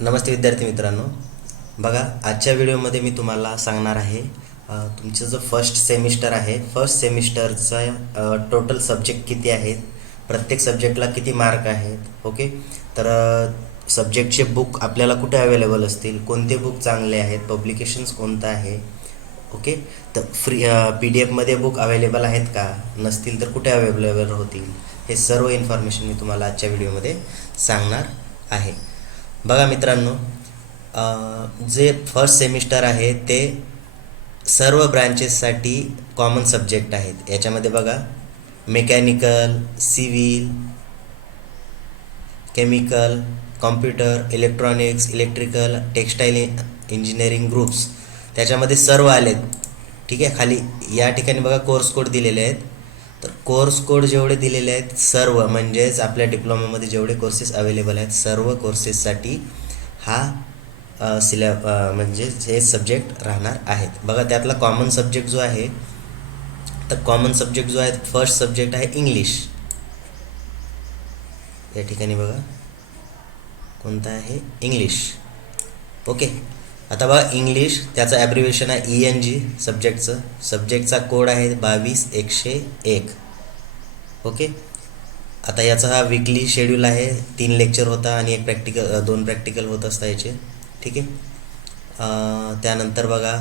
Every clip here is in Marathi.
नमस्ते विद्यार्थी मित्रांनो. बघा, आजच्या व्हिडिओमध्ये मी तुम्हाला सांगणार आहे तुमचं जो फर्स्ट सेमिस्टर आहे, फर्स्ट सेमिस्टरचा टोटल सब्जेक्ट किती आहेत, प्रत्येक सब्जेक्टला किती मार्क आहेत. ओके, तर सब्जेक्टचे बुक आपल्याला कुठे अवेलेबल असतील, कोणते बुक चांगले आहेत, पब्लिकेशन्स कोणतं आहे. ओके, तर PDF मध्ये बुक अवेलेबल आहेत का, नसतील तर कुठे अवेलेबल होतील, हे सर्व इन्फॉर्मेशन मी तुम्हाला आजच्या व्हिडिओमध्ये सांगणार आहे. बघा मित्रांनो, जे फर्स्ट सेमिस्टर आहे ते सर्व ब्रँचेससाठी कॉमन सब्जेक्ट आहेत. याच्यामध्ये बघा, mechanical, civil, chemical, computer, electronics, electrical, textile engineering groups त्याच्यामध्ये सर्व आलेत. ठीक आहे, खाली या ठिकाणी बघा कोर्स कोड दिलेले आहेत. तर कोर्स कोड जेवढे दिलेले आहेत सर्व, म्हणजेच आपल्या डिप्लोमामध्ये जेवढे कोर्सेस अवेलेबल आहेत सर्व कोर्सेससाठी हा म्हणजे हे सब्जेक्ट राहणार आहेत. बघा, त्यातला कॉमन सब्जेक्ट जो आहे, तर कॉमन सब्जेक्ट जो आहे फर्स्ट सब्जेक्ट आहे इंग्लिश. या ठिकाणी बघा कोणता आहे, इंग्लिश. ओके, आता बघा इंग्लिश, त्याचं ॲब्रिव्हिएशन आहे ENG सब्जेक्टचा कोड आहे 22101. ओके, आता याचा हा वीकली शेड्यूल आहे. 3 लेक्चर होता आणि 2 प्रॅक्टिकल होत असता याचे. ठीक आहे, त्यानंतर बघा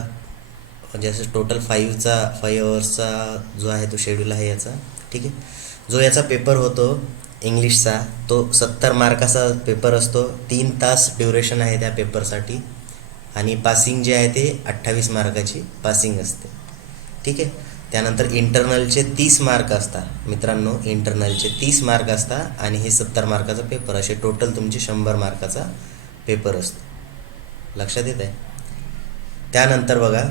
जसं टोटल 5 आवर्सचा जो आहे तो शेड्यूल आहे याचा. ठीक आहे, जो याचा पेपर होतो इंग्लिशचा तो 70 मार्काचा पेपर असतो. 3 तास ड्युरेशन आहे त्या पेपरसाठी आणि पासिंग जे आहे ते 28 मार्काची पासिंग असते. ठीक आहे, त्यानंतर इंटरनलचे 30 मार्क असतात मित्रांनो. इंटरनलचे 30 मार्क असतात आणि हे 70 मार्काचा पेपर, असे टोटल तुमचे 100 मार्काचा पेपर असतो. लक्षात येत आहे. त्यानंतर बघा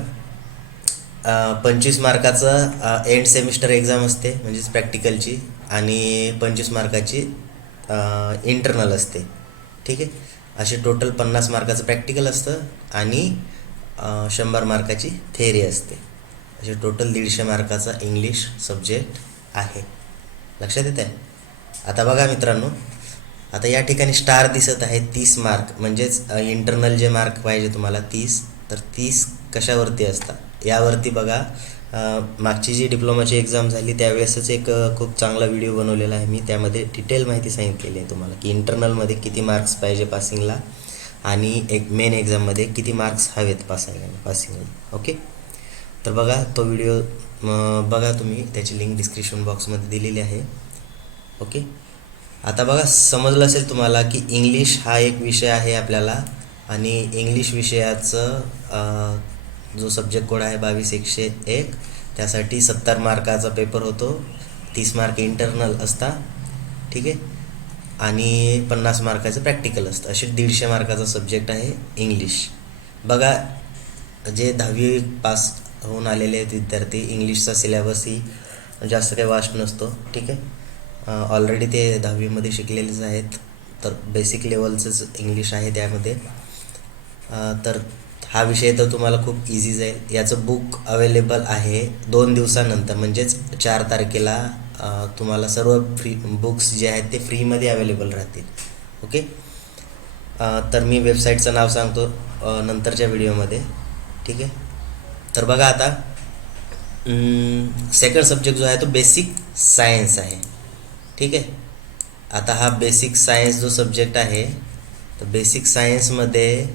25 मार्काचं एंड सेमिस्टर एक्झाम असते, म्हणजेच प्रॅक्टिकलची, आणि 25 मार्काची इंटरनल असते. ठीक आहे, असे टोटल 50 मार्काचं प्रॅक्टिकल असतं आणि 100 मार्काची थेअरी असते. असे टोटल 150 मार्काचा इंग्लिश सब्जेक्ट आहे. लक्षात येत आहे. आता बघा मित्रांनो, आता या ठिकाणी स्टार दिसत आहे 30 मार्क, म्हणजेच इंटरनल जे मार्क पाहिजे तुम्हाला 30, तर 30 कशावरती असतात यावरती बघा. मागची जी डिप्लोमाची एक्झाम झाली त्यावेळेसच एक खूप चांगला व्हिडिओ बनवलेला आहे मी, त्यामध्ये डिटेल माहिती सांगितलेली आहे तुम्हाला की इंटरनलमध्ये किती मार्क्स पाहिजे पासिंगला आणि एक मेन एक्झाममध्ये किती मार्क्स हवेत पासिंगला. ओके, तर बघा तो व्हिडिओ बघा तुम्ही, त्याची लिंक डिस्क्रिप्शन बॉक्समध्ये दिलेली आहे. ओके, आता बघा समजलं असेल तुम्हाला की इंग्लिश हा एक विषय आहे आपल्याला, आणि इंग्लिश विषयाचं जो सब्जेक्ट कोड आहे 22101, त्यासाठी 70 मार्काचा पेपर होतो. 30 मार्क इंटरनल असतात. ठीक आहे, आणि 50 मार्काचं प्रॅक्टिकल असतं. असे 150 मार्काचा सब्जेक्ट आहे इंग्लिश. बघा, जे 10वी पास होऊन आलेले आहेत विद्यार्थी, इंग्लिशचा सिलेबसही जास्त काही वास्ट नसतो. ठीक आहे, ऑलरेडी ते 10वीमध्ये शिकलेलेच आहेत, तर बेसिक लेवलचंच इंग्लिश आहे त्यामध्ये. तर हा विषय तर तुम्हाला खूप इझी जाईल. याचं बुक अवेलेबल आहे 2 दिवसानंतर, म्हणजेच 4 तारखेला तुम्हाला सर्व फ्री बुक्स जे आहेत ते फ्रीमध्ये अवेलेबल राहतील. ओके, तर मी वेबसाईटचं नाव सांगतो नंतरच्या व्हिडिओमध्ये. ठीक आहे, तर बघा आता सेकंड सब्जेक्ट जो आहे तो बेसिक सायन्स आहे. ठीक आहे, आता हा बेसिक सायन्स जो सब्जेक्ट आहे, तर बेसिक सायन्समध्ये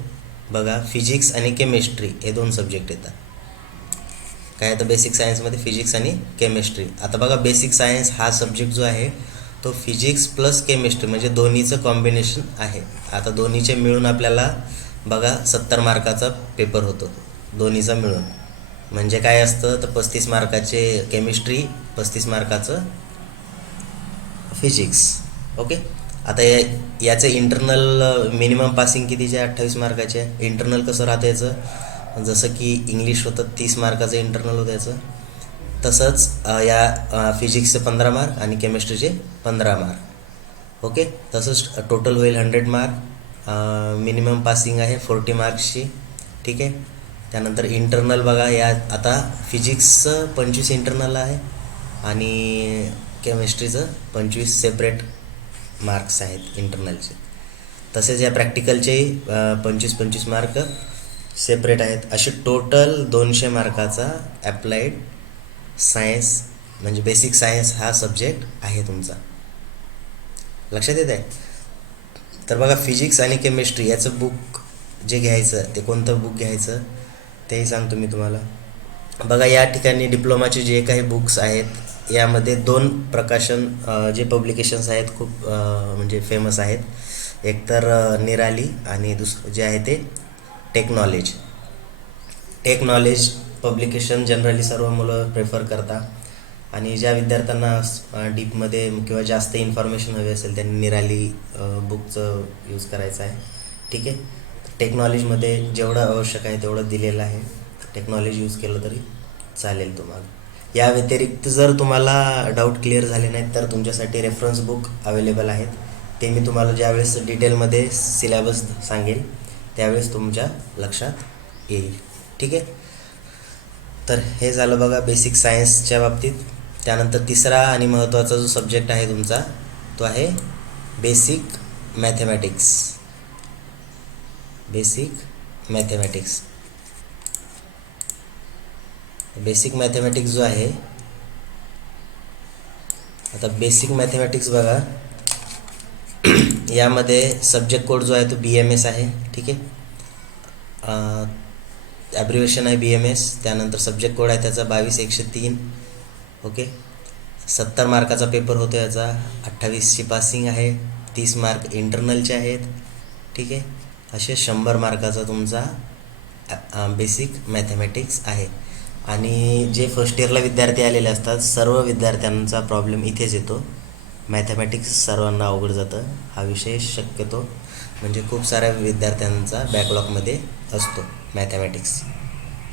बघा फिजिक्स आणि केमिस्ट्री हे 2 सब्जेक्ट येतात. काय तर बेसिक सायन्समध्ये फिजिक्स आणि केमिस्ट्री. आता बघा, बेसिक सायन्स हा सब्जेक्ट जो आहे तो फिजिक्स प्लस केमिस्ट्री म्हणजे दोन्हीचं कॉम्बिनेशन आहे. आता दोन्हीचे मिळून आपल्याला बघा 70 मार्काचा पेपर होतो दोन्हीचा मिळून. म्हणजे काय असतं, तर 35 मार्काचे केमिस्ट्री, 35 मार्काचं फिजिक्स. ओके, आता याचं इंटरनल मिनिमम पासिंग कितीचे आहे, 28 मार्काचे आहे. इंटरनल कसं राहतं याचं, जसं की इंग्लिश होतं 30 मार्काचं इंटरनल होतं याचं, तसंच या फिजिक्सचे 15 मार्क आणि केमिस्ट्रीचे 15 मार्क. ओके, तसंच टोटल होईल 100 मार्क. मिनिमम पासिंग आहे 40 मार्क्सची. ठीक आहे, त्यानंतर इंटरनल बघा, या आता फिजिक्सचं 25 इंटरनल आहे आणि केमिस्ट्रीचं 25 सेपरेट मार्क्स आहेत इंटरनलचे. तसेच या प्रॅक्टिकलचे 25-25 मार्क सेपरेट आहेत. असे टोटल 200 मार्काचा ॲप्लाइड सायन्स म्हणजे बेसिक सायन्स हा सब्जेक्ट आहे तुमचा. लक्षात येत आहे. तर बघा, फिजिक्स आणि केमिस्ट्री याचं बुक जे घ्यायचं ते कोणतं बुक घ्यायचं तेही सांगतो मी तुम्हाला. बघा, या ठिकाणी डिप्लोमाचे जे काही बुक्स आहेत यामध्ये 2 प्रकाशन जे पब्लिकेशन्स आहेत खूप म्हणजे फेमस आहेत. एक तर निराली आणि दुसरं जे आहे ते टेक्नॉलेज. पब्लिकेशन जनरली सर्व मुलं प्रेफर करतात, आणि ज्या विद्यार्थ्यांना डीपमध्ये किंवा जास्त इन्फॉर्मेशन हवी असेल त्यांनी निराली बुकचं यूज करायचं आहे. ठीक आहे. टेक्नॉलॉजीमध्ये जेवढं आवश्यक आहे तेवढं दिलेलं आहे. टेक्नॉलॉजी यूज केलं तरी चालेल तुम्हाला. या व्यतिरिक्त जर तुम्हाला डाऊट क्लिअर झाले नाहीत तर तुमच्यासाठी रेफरन्स बुक अवेलेबल आहेत. ते मी तुम्हाला ज्यावेळेस डिटेलमध्ये सिलेबस सांगेल त्यावेळेस तुमच्या लक्षात येईल. ठीक आहे. तर हे झालं बघा बेसिक सायन्सच्या बाबतीत. त्यानंतर तिसरा आणि महत्त्वाचा जो सब्जेक्ट आहे तुमचा तो आहे बेसिक मॅथमॅटिक्स. बेसिक मॅथमॅटिक्स जो आहे, आता बेसिक मॅथमॅटिक्स बघा, यामध्ये सब्जेक्ट कोड जो आहे तो BMS आहे. ठीक आहे. ॲब्रिवेशन आहे BMS. त्यानंतर सब्जेक्ट कोड आहे त्याचा 22-103. ओके. 70 मार्काचा पेपर होतो याचा. 28ची पासिंग आहे. 30 मार्क इंटरनलचे आहेत. ठीक आहे. असे 100 मार्काचा तुमचा बेसिक मॅथमॅटिक्स आहे. आणि जे फर्स्ट इयरला विद्यार्थी आलेले असतात सर्व विद्यार्थ्यांचा प्रॉब्लेम इथेच येतो. मॅथमॅटिक्स सर्वांना अवघड जातं. हा विषय शक्यतो म्हणजे खूप साऱ्या विद्यार्थ्यांचा बॅकलॉगमध्ये असतो मॅथमॅटिक्स.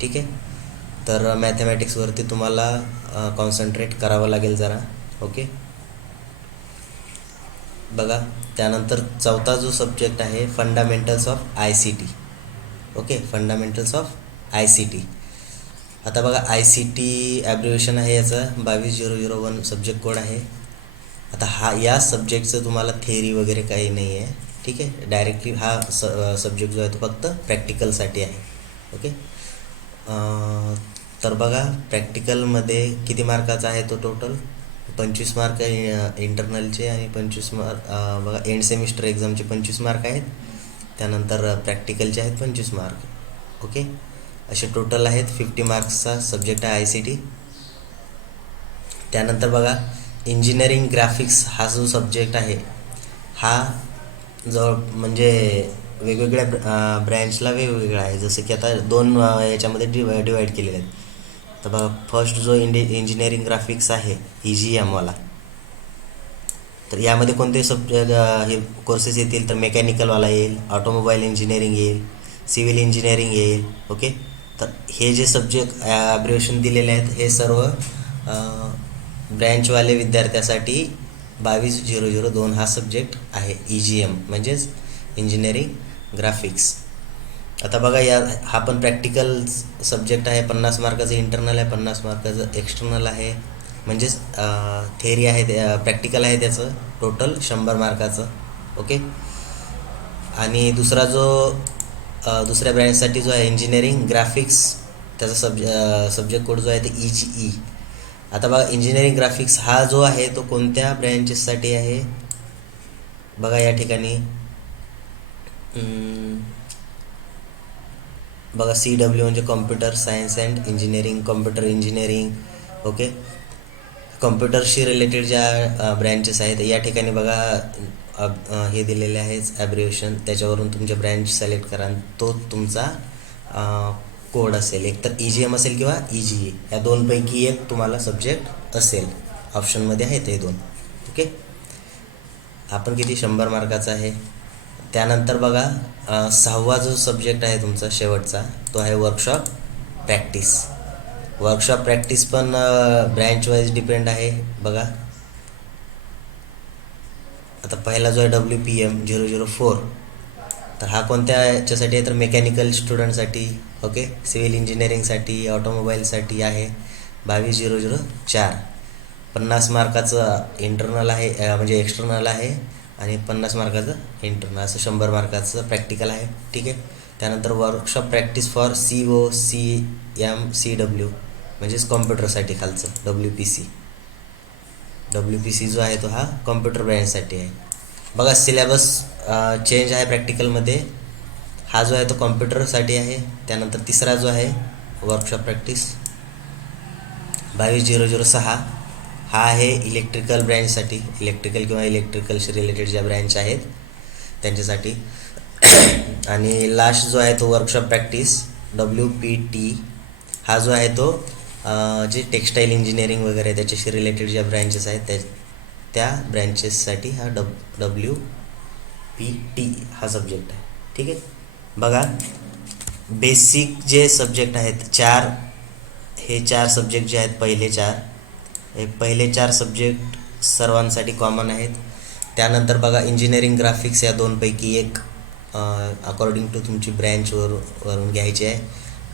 ठीक आहे. तर मॅथमॅटिक्सवरती तुम्हाला कॉन्सन्ट्रेट करावं लागेल जरा. ओके. बघा, त्यानंतर चौथा जो सब्जेक्ट आहे fundamentals of ICT. Okay. Fundamentals of ICT. आता बघा, ICT ॲब्रिवेशन आहे याचं 22001 सब्जेक्ट कोड आहे. आता या सब्जेक्टचं तुम्हाला थेअरी वगैरे काही नाही आहे. ठीक आहे. डायरेक्टली हा सब्जेक्ट जो आहे तो फक्त प्रॅक्टिकलसाठी आहे. ओके. तर बघा, प्रॅक्टिकलमध्ये किती मार्काचा आहे तो टोटल 25 मार्क इंटरनलचे आणि 25 मार्क बघा एंड सेमिस्टर एक्झामचे 25 मार्क आहेत. त्यानंतर प्रॅक्टिकलचे आहेत 25 मार्क. ओके. असे टोटल आहेत 50 मार्क्सचा सब्जेक्ट आहे ICT. त्यानंतर बघा, इंजिनिअरिंग ग्राफिक्स हा जो सब्जेक्ट आहे हा जवळ म्हणजे वेगवेगळ्या ब्रँचला वेगवेगळा आहे. जसं की आता 2 याच्यामध्ये डिवाईड केलेले आहेत. तर बघा, फर्स्ट जो इंजिनिअरिंग ग्राफिक्स आहे EGM वाला, तर यामध्ये कोणते हे कोर्सेस येतील तर मेकॅनिकलवाला येईल, ऑटोमोबाईल इंजिनिअरिंग येईल, सिव्हिल इंजिनिअरिंग येईल. ओके. तर हे जे सब्जेक्ट ॲब्रिवेशन दिलेले आहेत हे सर्व ब्रँचवाले विद्यार्थ्यासाठी 22002 हा सब्जेक्ट आहे. EGM म्हणजेच इंजिनिअरिंग ग्राफिक्स. आता बघा, हा पण प्रॅक्टिकल सब्जेक्ट आहे. 50 मार्काचं इंटरनल आहे, 50 मार्काचं एक्सटर्नल आहे. म्हणजेच थेअरी आहे, प्रॅक्टिकल आहे त्याचं टोटल 100 मार्काचं. ओके. आणि दुसऱ्या ब्रँचसाठी जो आहे इंजिनिअरिंग ग्राफिक्स त्याचा सब्जेक्ट कोड जो आहे ते EGE. आता बघा, इंजिनिअरिंग ग्राफिक्स हा जो आहे तो कोणत्या ब्रँचेससाठी आहे बघा या ठिकाणी. बघा, CW म्हणजे computer science and engineering, computer engineering. Okay. कॉम्प्युटरशी रिलेटेड ज्या ब्रँचेस आहेत या ठिकाणी बघा हे दिलेले आहेत ॲब्रिवेशन. त्याच्यावरून तुमचे ब्रँच सिलेक्ट करा. तो तुमचा कोड असेल. एक तर EGM असेल किंवा EGE. या दोनपैकी एक तुम्हाला सब्जेक्ट असेल. ऑप्शनमध्ये आहेत हे 2. ओके. आपण किती 100 मार्काचा आहे. त्यानंतर बघा, 6वा जो सब्जेक्ट आहे तुमचा शेवटचा तो आहे वर्कशॉप प्रॅक्टिस पण ब्रँच वाईज डिपेंड आहे. बघा, आता पहिला जो आहे WPM 004, तर हा कोणत्या याच्यासाठी आहे तर मेकॅनिकल स्टुडंटसाठी. ओके. सिव्हिल इंजिनिअरिंगसाठी, ऑटोमोबाईलसाठी आहे. 22004 50 मार्काचं इंटरनल आहे म्हणजे एक्सटर्नल आहे. आणि 50 मार्काचं इंटर्नल, असं 100 मार्काचं प्रॅक्टिकल आहे. ठीक आहे. त्यानंतर वर्कशॉप प्रॅक्टिस फॉर COCMCW म्हणजेच कॉम्प्युटरसाठी खालचं WPC जो आहे तो हा कॉम्प्युटर ब्रँचसाठी आहे. बघा सिलेबस चेंज आहे प्रॅक्टिकलमध्ये. हा जो आहे तो कॉम्प्युटरसाठी आहे. त्यानंतर तिसरा जो आहे वर्कशॉप प्रॅक्टिस 22.006 हा आहे इलेक्ट्रिकल ब्रँचसाठी, इलेक्ट्रिकल किंवा इलेक्ट्रिकलशी रिलेटेड ज्या ब्रँच आहेत त्यांच्यासाठी. आणि लास्ट जो आहे तो वर्कशॉप प्रॅक्टिस WPT हा जो आहे तो जे टेक्स्टाईल इंजिनिअरिंग वगैरे त्याच्याशी रिलेटेड ज्या ब्रँचेस आहेत त्या ब्रँचेससाठी हा WPT हा सब्जेक्ट आहे. ठीक आहे. बघा बेसिक जे सब्जेक्ट आहेत हे चार सब्जेक्ट जे आहेत पहिले चार सब्जेक्ट सर्वांसाठी कॉमन आहेत. त्यानंतर बघा इंजिनिअरिंग ग्राफिक्स या दोनपैकी एक अकॉर्डिंग टू तुमची ब्रँचवरून घ्यायची आहे.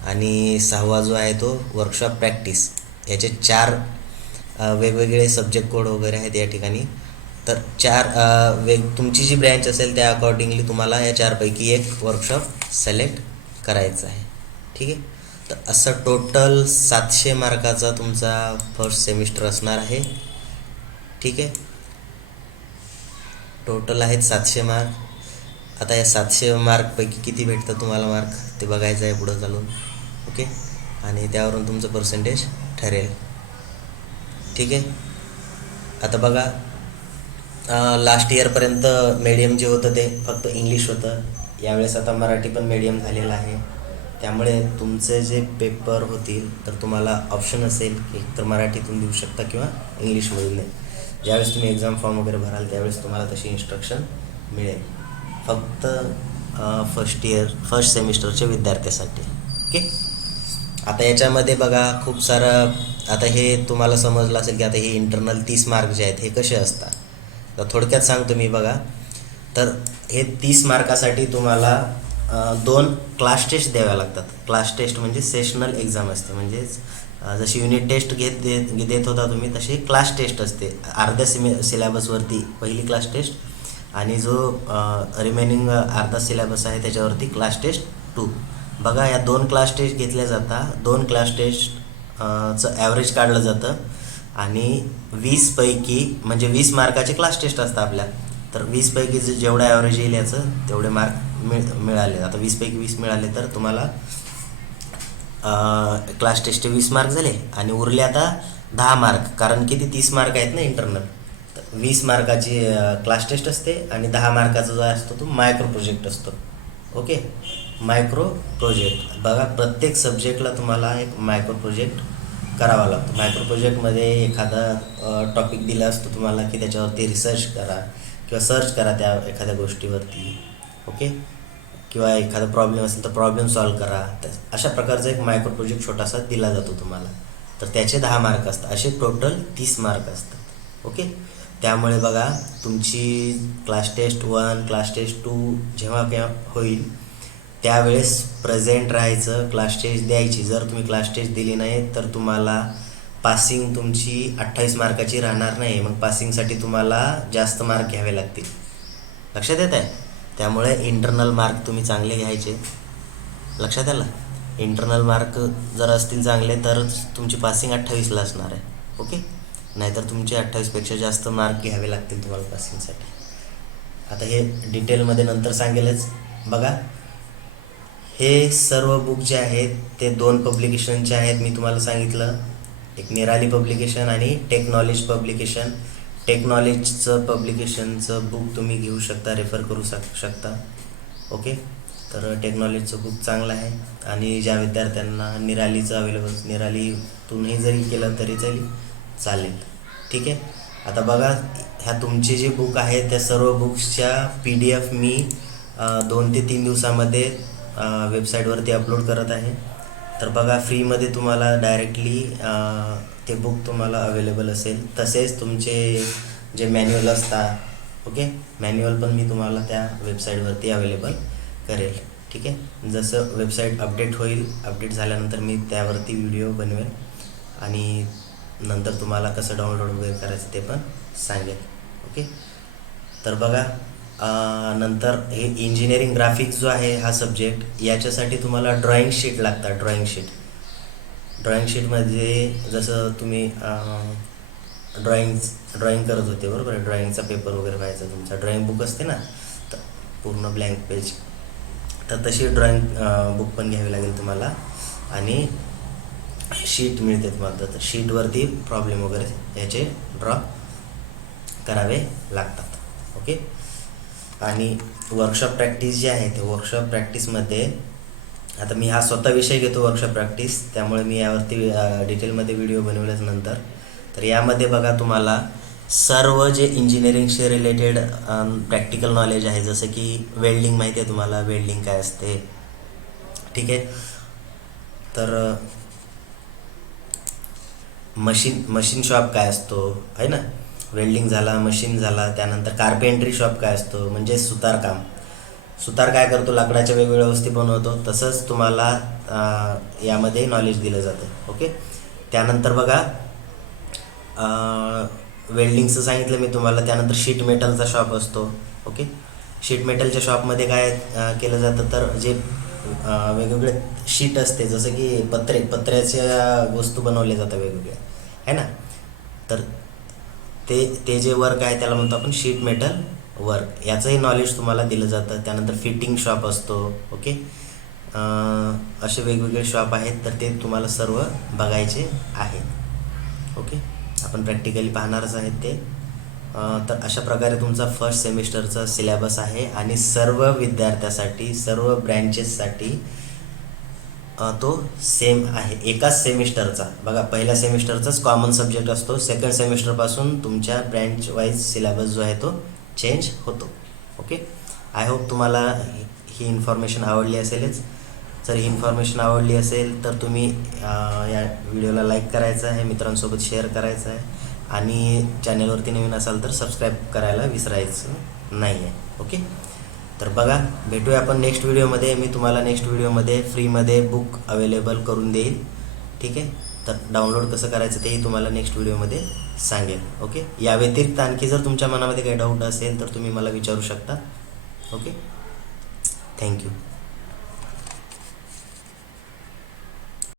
आणि 6वा जो आहे तो वर्कशॉप प्रॅक्टिस. याचे 4 वेगवेगळे सब्जेक्ट कोड वगैरे आहेत या ठिकाणी. तर तुमची जी ब्रँच असेल त्या अकॉर्डिंगली तुम्हाला या 4पैकी एक वर्कशॉप सिलेक्ट करायचं आहे. ठीक आहे. तर असं टोटल 700 मार्काचा तुमचा फर्स्ट सेमिस्टर असणार आहे. ठीक आहे. टोटल आहेत 700 मार्क. आता या 700 मार्कपैकी किती भेटतं तुम्हाला मार्क ते बघायचं आहे पुढं चालून. ओके. आणि त्यावरून तुमचं पर्सेंटेज ठरेल. ठीक आहे. आता बघा लास्ट इयरपर्यंत मीडियम जे होतं ते फक्त इंग्लिश होतं. यावेळेस आता मराठी पण मीडियम झालेलं आहे. त्यामुळे तुमचे जे पेपर होतील तर तुम्हाला ऑप्शन असेल की तर मराठीतून देऊ शकता किंवा इंग्लिशमधून दे. ज्यावेळेस तुम्ही एक्झाम फॉर्म वगैरे भराल त्यावेळेस तुम्हाला तशी इन्स्ट्रक्शन मिळेल फक्त फर्स्ट सेमिस्टरच्या विद्यार्थ्यासाठी. ओके. आता याच्यामध्ये बघा खूप सारं आता हे तुम्हाला समजलं असेल की आता हे इंटरनल 30 मार्क जे आहेत हे कसे असतात. तर थोडक्यात सांगतो मी. बघा तर हे 30 मार्कासाठी तुम्हाला 2 क्लास टेस्ट द्याव्या लागतात. क्लास टेस्ट म्हणजे सेशनल एक्झाम असते. म्हणजेच जशी युनिट टेस्ट देत होता तुम्ही तशी क्लास टेस्ट असते. अर्ध्या सिलेबसवरती पहिली क्लास टेस्ट आणि जो रिमेनिंग अर्धा सिलेबस आहे त्याच्यावरती क्लास टेस्ट 2. बघा या 2 क्लास टेस्ट घेतल्या जातात. 2 क्लास टेस्टचं ॲव्हरेज काढलं जातं आणि 20पैकी म्हणजे 20 मार्काचे क्लास टेस्ट असतात आपल्या. तर 20पैकी जेवढं ॲव्हरेज येईल याचं तेवढे मार्क मिळाले. आता 20पैकी 20 मिळाले तर तुम्हाला क्लास टेस्टचे 20 मार्क झाले आणि उरले आता 10 मार्क. कारण किती 30 मार्क आहेत ना इंटरनल. तर 20 मार्काची क्लास टेस्ट असते आणि 10 मार्काचा जो असतो तो मायक्रो प्रोजेक्ट असतो. ओके. मायक्रो प्रोजेक्ट बघा प्रत्येक सब्जेक्टला तुम्हाला एक मायक्रो प्रोजेक्ट करावा लागतो. मायक्रो प्रोजेक्टमध्ये एखादा टॉपिक दिला असतो तुम्हाला की त्याच्यावरती रिसर्च करा किंवा सर्च करा त्या एखाद्या गोष्टीवरती. ओके. किंवा एखादा प्रॉब्लेम असेल तर प्रॉब्लेम सॉल्व करा. तर अशा प्रकारचा एक मायक्रो प्रोजेक्ट छोटासा दिला जातो तुम्हाला. तर त्याचे 10 मार्क असतात. असे टोटल 30 मार्क असतात. ओके. त्यामुळे बघा तुमची क्लास टेस्ट 1 क्लास टेस्ट 2 जेव्हा केव्हा होईल त्यावेळेस प्रेझेंट राहायचं, क्लास टेस्ट द्यायची. जर तुम्ही क्लास टेस्ट दिली नाही तर तुम्हाला पासिंग तुमची 28 मार्काची राहणार नाही. मग पासिंगसाठी तुम्हाला जास्त मार्क घ्यावे लागतील. लक्षात येत आहे. त्यामुळे इंटरनल मार्क तुम्ही चांगले घ्यायचे. लक्षात आलं. इंटरनल मार्क जर असतील चांगले तर तुमची पासिंग 28ला असणार आहे. ओके. नाहीतर तुमचे 28पेक्षा जास्त मार्क घ्यावे लागतील तुम्हाला पासिंगसाठी. आता हे डिटेलमध्ये नंतर सांगेलच. बघा हे सर्व बुक जे आहेत ते 2 पब्लिकेशनचे आहेत. मी तुम्हाला सांगितलं एक निराली पब्लिकेशन आणि टेक्नॉलॉजी पब्लिकेशन. टेक्नॉलॉजीचं पब्लिकेशनचं बुक तुम्ही घेऊ शकता, रेफर करू शकता. ओके. तर टेक्नॉलॉजीचं बुक चांगलं आहे आणि ज्या विद्यार्थ्यांना निरालीचं अवेलेबल निरालीतूनही जरी केलं तरी चालेल. ठीक आहे. आता बघा ह्या तुमचे जे बुक आहेत त्या सर्व बुक्सच्या PDF मी 2 ते 3 दिवसामध्ये वेबसाईटवरती अपलोड करत आहे. तर बघा फ्रीमध्ये तुम्हाला डायरेक्टली ते बुक तुम्हाला अवेलेबल असेल. तसेच तुमचे जे मॅन्युअल असतात. ओके. मॅन्युअल पण मी तुम्हाला त्या वेबसाईटवरती अवेलेबल करेल. ठीक आहे. जसं वेबसाईट अपडेट होईल, अपडेट झाल्यानंतर मी त्यावरती व्हिडिओ बनवेल आणि नंतर तुम्हाला कसं डाउनलोड वगैरे करायचं ते पण सांगेल. ओके. तर बघा नंतर हे इंजिनिअरिंग ग्राफिक्स जो आहे हा सब्जेक्ट, याच्यासाठी तुम्हाला ड्रॉइंग शीट लागतात. ड्रॉइंग शीटमध्ये जसं तुम्ही ड्रॉइंग करत होते बरोबर आहे, ड्रॉइंगचा पेपर वगैरे व्हायचा, तुमचा ड्रॉइंग बुक असते ना, तर पूर्ण ब्लँक पेज, तर तशी ड्रॉइंग बुक पण घ्यावी लागेल तुम्हाला. आणि शीट मिळते तुम्हाला, तर शीटवरती प्रॉब्लेम वगैरे याचे ड्रॉ करावे लागतात. ओके. आणि वर्कशॉप प्रॅक्टिस जी आहे ते वर्कशॉप प्रॅक्टिसमध्ये, आता मी हा स्वतः विषय घेतो वर्कशॉप प्रॅक्टिस, त्यामुळे मी यावरती डिटेलमध्ये व्हिडिओ बनवल्याच नंतर. तर यामध्ये बघा तुम्हाला सर्व जे इंजिनिअरिंगशी रिलेटेड प्रॅक्टिकल नॉलेज आहे, जसं की वेल्डिंग माहिती आहे तुम्हाला, वेल्डिंग काय असते, ठीक आहे. तर मशीन शॉप काय असतो आहे ना, वेल्डिंग झाला, मशीन झाला. त्यानंतर कार्पेंट्री शॉप काय असतो, म्हणजे सुतारकाम. सुतार काय करतो, लाकडाच्या वेगवेगळ्या वस्तू बनवतो, तसंच तुम्हाला यामध्ये नॉलेज दिलं जातं. ओके. त्यानंतर बघा वेल्डिंगचं सांगितलं मी तुम्हाला. त्यानंतर शीट मेटलचा शॉप असतो. ओके. शीट मेटलच्या शॉपमध्ये काय केलं जातं, तर जे वेगवेगळे शीट असते, जसं की पत्र्याच्या वस्तू बनवल्या जातात वेगवेगळ्या आहे ना, तर ते जे वर्क आहे त्याला म्हणतो आपण शीट मेटल वर्क. याचंही नॉलेज तुम्हाला दिलं जातं. त्यानंतर फिटिंग शॉप असतो. ओके. असे वेगवेगळे शॉप आहेत, तर ते तुम्हाला सर्व बघायचे आहेत. ओके. आपण प्रॅक्टिकली पाहणारच आहेत ते. तर अशा प्रकारे तुमचा फर्स्ट सेमिस्टरचा सिलेबस आहे आणि सर्व विद्यार्थ्यासाठी, सर्व ब्रँचेससाठी तो सेम आहे, एकाच सेमिस्टरचा. बघा, पहिल्या सेमिस्टरचाच कॉमन सब्जेक्ट असतो, सेकंड सेमिस्टरपासून तुमच्या ब्रँच वाईज सिलेबस जो आहे तो चेंज होतो. ओके. आय होप तुम्हाला ही इन्फॉर्मेशन आवडली असेलच. जर ही इन्फॉर्मेशन आवडली असेल तर तुम्ही या व्हिडिओला लाईक करायचं आहे, मित्रांसोबत शेअर करायचं आहे, आणि चॅनलवरती नवीन असाल तर सबस्क्राईब करायला विसरायचं नाही आहे. ओके. तर बघा, भेटूया आपण नेक्स्ट व्हिडिओमध्ये. मी तुम्हाला नेक्स्ट व्हिडिओमध्ये फ्रीमध्ये बुक अवेलेबल करून देईल. ठीक आहे. तर डाउनलोड कसं करायचं तेही तुम्हाला नेक्स्ट व्हिडिओमध्ये सांगेल. ओके. या व्यतिरिक्त आणखी जर तुमच्या मनामध्ये काही डाऊट असेल तर तुम्ही मला विचारू शकता. ओके. थँक्यू.